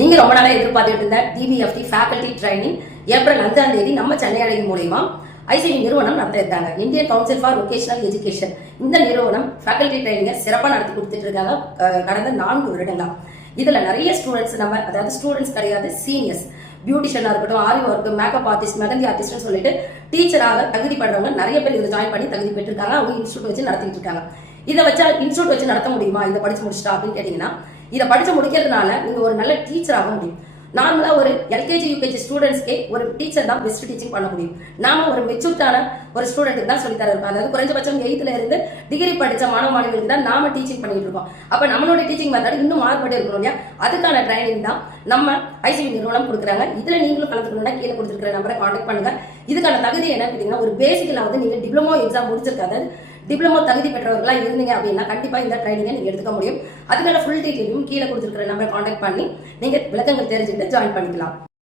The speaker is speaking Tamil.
நீங்க ரொம்ப நாளா எதிர்பார்த்துட்டு இருந்த டிபிஎஃப்டி ஃபேக்கல்டி ட்ரைனிங் ஏப்ரல் 5ஆம் தேதி நம்ம சென்னை அழகி மூலமா ஐசிவி நிறுவனம் நடத்த இருக்காங்க. Indian council for vocational education இந்த நிறுவனம் ஃபேக்கல்டி ட்ரைனிங்கை சிறப்பாக நடத்தி கொடுத்துட்டு இருக்காங்க கடந்த 4 வருடங்களா. இதுல நிறைய ஸ்டூடெண்ட்ஸ் நம்ம அதாவது ஸ்டூடெண்ட்ஸ் கிடையாது சீனியர்ஸ் பியூட்டிஷியனா இருக்கட்டும், ஆரி ஒர்க், மேக்கப் ஆர்டிஸ்ட், மெகந்தி ஆர்டிஸ்ட்னு சொல்லிட்டு டீச்சராக தகுதி படுறவங்க நிறைய பேர் இதில் ஜாயின் பண்ணி தகுதி பெற்றிருக்காங்க. அவங்க இன்ஸ்டியூட் வச்சு நடத்திட்டு இருக்காங்க. இதை வச்சா இன்ஸ்டியூட் வச்சு நடத்த முடியுமா, இதை படிச்சு முடிச்சுட்டா அப்படின்னு கேட்டீங்கன்னா, இதை படிச்சு முடிக்கிறதுனால நீங்க ஒரு நல்ல டீச்சர் ஆக முடியும். நார்மலா ஒரு எல்கேஜி யூகேஜி ஸ்டூடெண்ட்ஸ்க்கே ஒரு டீச்சர் தான் பெஸ்ட் டீச்சிங் பண்ண முடியும். நாம ஒரு மெச்சூர்டான ஒரு ஸ்டூடெண்ட்டுக்கு தான் சொல்லித்தர இருக்கோம். அதாவது குறைஞ்சபட்சம் 8th இருந்து டிகிரி படிச்ச மாணவ மாணவிகளுக்கு தான் நாம டீச்சிங் பண்ணிட்டு இருக்கோம். அப்ப நம்மளோட டீச்சிங் மெத்தட் இன்னும் மாறுபட்டு இருக்கணும் இல்லையா? அதுக்கான ட்ரைனிங் தான் நம்ம ஐசிவி நிறுவனம் கொடுக்குறாங்க. இதுல நீங்களும் கலந்துக்கணும்னா கீழே கொடுத்துருக்கிற நம்பரை கான்டாக்ட் பண்ணுங்க. இதுக்கான தகுதி என்ன கேட்டீங்கன்னா, ஒரு பேசிக்கல வந்து நீங்க டிப்ளமோ எக்ஸாம் முடிச்சிருக்காது, டிப்ளமோ தகுதி பெற்றவர்களா இருந்தீங்க அப்படின்னா கண்டிப்பா இந்த ட்ரைனிங்கை நீங்க எடுத்துக்க முடியும். அதுக்கான ஃபுல் டீட்டெயிலும் கீழே கொடுத்துருக்கிற நம்பரை கான்டாக்ட் பண்ணி நீங்க விளக்கங்கள் தெரிஞ்சுட்டு ஜாயின் பண்ணிக்கலாம்.